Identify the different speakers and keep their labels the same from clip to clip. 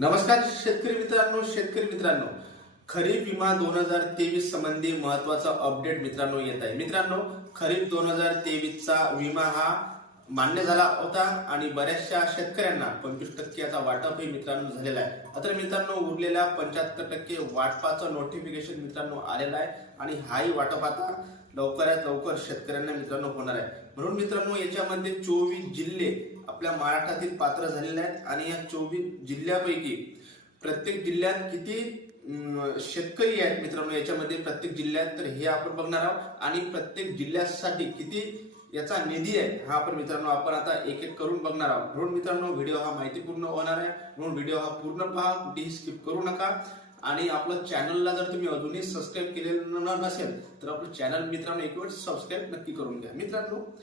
Speaker 1: नमस्कार शेतकरी मित्रांनो शेतकरी मित्रांनो. खरीप विमा दोन हजार तेवीस संबंधी महत्त्वाचा अपडेट मित्रांनो येत आहे. मित्रांनो खरीप दोन हजार तेवीसचा विमा हा मान्य झाला होता आणि बऱ्याचशा शेतकऱ्यांना पंचवीस टक्के याचा वाटपही मित्रांनो झालेला आहे. अत्र मित्रांनो उरलेल्या पंच्याहत्तर टक्के वाटपाचं नोटिफिकेशन मित्रांनो आलेलं आहे आणि हाही वाटप आता लवकरात लवकर शेतकऱ्यांना मित्रांनो होणार आहे. म्हणून मित्रांनो याच्यामध्ये चोवीस जिल्हे आपल्या महाराष्ट्रातील पात्र झालेले आहेत आणि या चोवीस जिल्ह्यापैकी प्रत्येक जिल्ह्यात किती शेतकरी आहेत मित्रांनो याच्यामध्ये प्रत्येक जिल्ह्यात तर हे आपण बघणार आहोत. आणि प्रत्येक जिल्ह्यासाठी किती याचा निधी आहे हा आपण मित्रांनो आपण आता एक एक करून बघणार आहोत. म्हणून मित्रांनो व्हिडिओ हा माहितीपूर्ण होणार आहे. म्हणून व्हिडिओ हा पूर्ण पहा कुठेही स्किप करू नका. आणि आपलं चॅनलला जर तुम्ही अजूनही सबस्क्राईब केलेलं न- नसेल तर आपलं चॅनल मित्रांनो एक वेळ सबस्क्राईब नक्की करून घ्या. मित्रांनो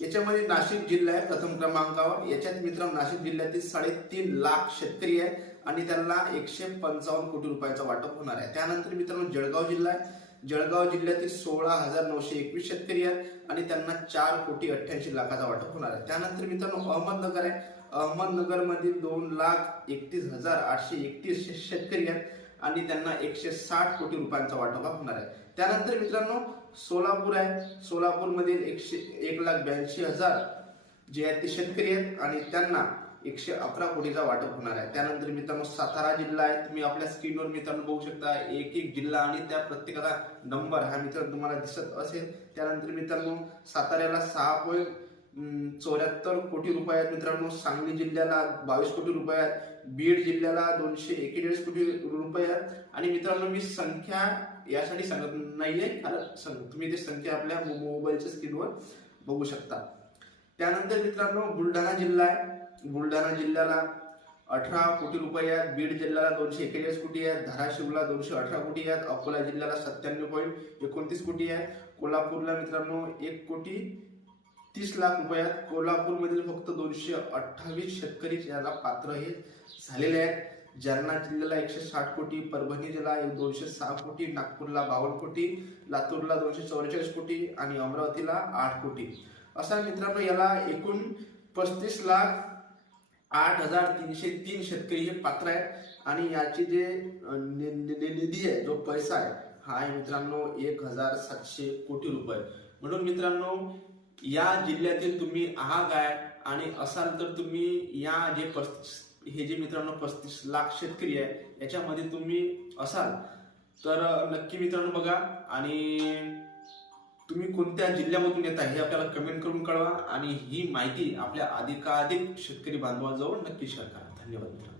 Speaker 1: याच्यामध्ये नाशिक जिल्हा आहे प्रथम क्रमांकावर. याच्यात मित्रांनो नाशिक जिल्ह्यातील साडेतीन लाख शेतकरी आहे आणि त्यांना एकशे पंचावन्न कोटी रुपयाचा वाटप होणार आहे. त्यानंतर मित्रांनो जळगाव जिल्हा आहे. जळगाव जिल्ह्यातील सोळा हजार नऊशे एकवीस शेतकरी आहेत आणि त्यांना चार कोटी अठ्ठ्याऐंशी लाखाचा वाटप होणार आहे. त्यानंतर मित्रांनो अहमदनगर आहे. अहमदनगर मधील दोन लाख एकतीस हजार आठशे एकतीस शेतकरी आहेत आणि त्यांना एकशे साठ कोटी रुपयांचा वाटप होणार आहे. त्यानंतर मित्रांनो सोलापूर आहे. सोलापूरमधील एकशे एक लाख ब्याऐंशी हजार जे आहेत ते शेतकरी आहेत आणि त्यांना एकशे अकरा कोटीचा वाटप होणार आहे. त्यानंतर मित्रांनो सातारा जिल्हा आहे. तुम्ही आपल्या स्क्रीनवर मित्रांनो बघू शकता एक एक जिल्हा आणि त्या प्रत्येकाचा नंबर हा मित्रांनो तुम्हाला दिसत असेल. त्यानंतर मित्रांनो साताऱ्याला सहा पॉईंट चौऱ्याहत्तर कोटी रुपये आहेत मित्रांनो. सांगली जिल्ह्याला बावीस कोटी रुपये आहेत. बीड जिल्ह्याला दोनशे एकेचाळीस कोटी रुपये आहेत. आणि मित्रांनो मी संख्या यासाठी सांगत नाहीये कारण तुम्ही ते संख्या आपल्या मो- मोबाईलच्या स्क्रीनवर बघू शकता. त्यानंतर मित्रांनो बुलढाणा जिल्हा आहे. बुलढाणा जिल्ह्याला अठरा कोटी रुपये आहेत. बीड जिल्ह्याला दोनशे एकेचाळीस कोटी आहेत. धाराशिवला दोनशे अठरा कोटी आहेत. अकोला जिल्ह्याला सत्त्याण्णव पॉईंट एकोणतीस कोटी आहे. कोल्हापूरला मित्रांनो एक कोटी तीस लाख रुपये आहेत. कोल्हापूरमधील फक्त दोनशे अठ्ठावीस शेतकरी याला पात्र हे झालेले आहेत. जालना जिल्ह्याला एकशे साठ कोटी परभणी जिल्हा एक दोनशे सहा कोटी नागपूरला बावन्न कोटी लातूरला दोनशे चौवेचाळीस कोटी आणि अमरावतीला आठ कोटी. असा मित्रांनो याला एकूण पस्तीस लाख आठ हजार तीनशे तीन शेतकरी हे पात्र आहेत. आणि याची जे निधी आहे जो पैसा आहे हा आहे मित्रांनो एक हजार सातशे कोटी रुपये. म्हणून मित्रांनो या जिल्ह्यातील तुम्ही आहात आहे आणि असाल तर तुम्ही या जे पस्तीस हे जे मित्रांनो पस्तीस लाख शेतकरी आहे याच्यामध्ये तुम्ही असाल. तर नक्की मित्रांनो बघा आणि तुम्ही कोणत्या जिल्ह्यामधून येता हे आपल्याला कमेंट करून कळवा आणि ही माहिती आपल्या अधिकाधिक शेतकरी बांधवाजवळ नक्की शेअर करा. धन्यवाद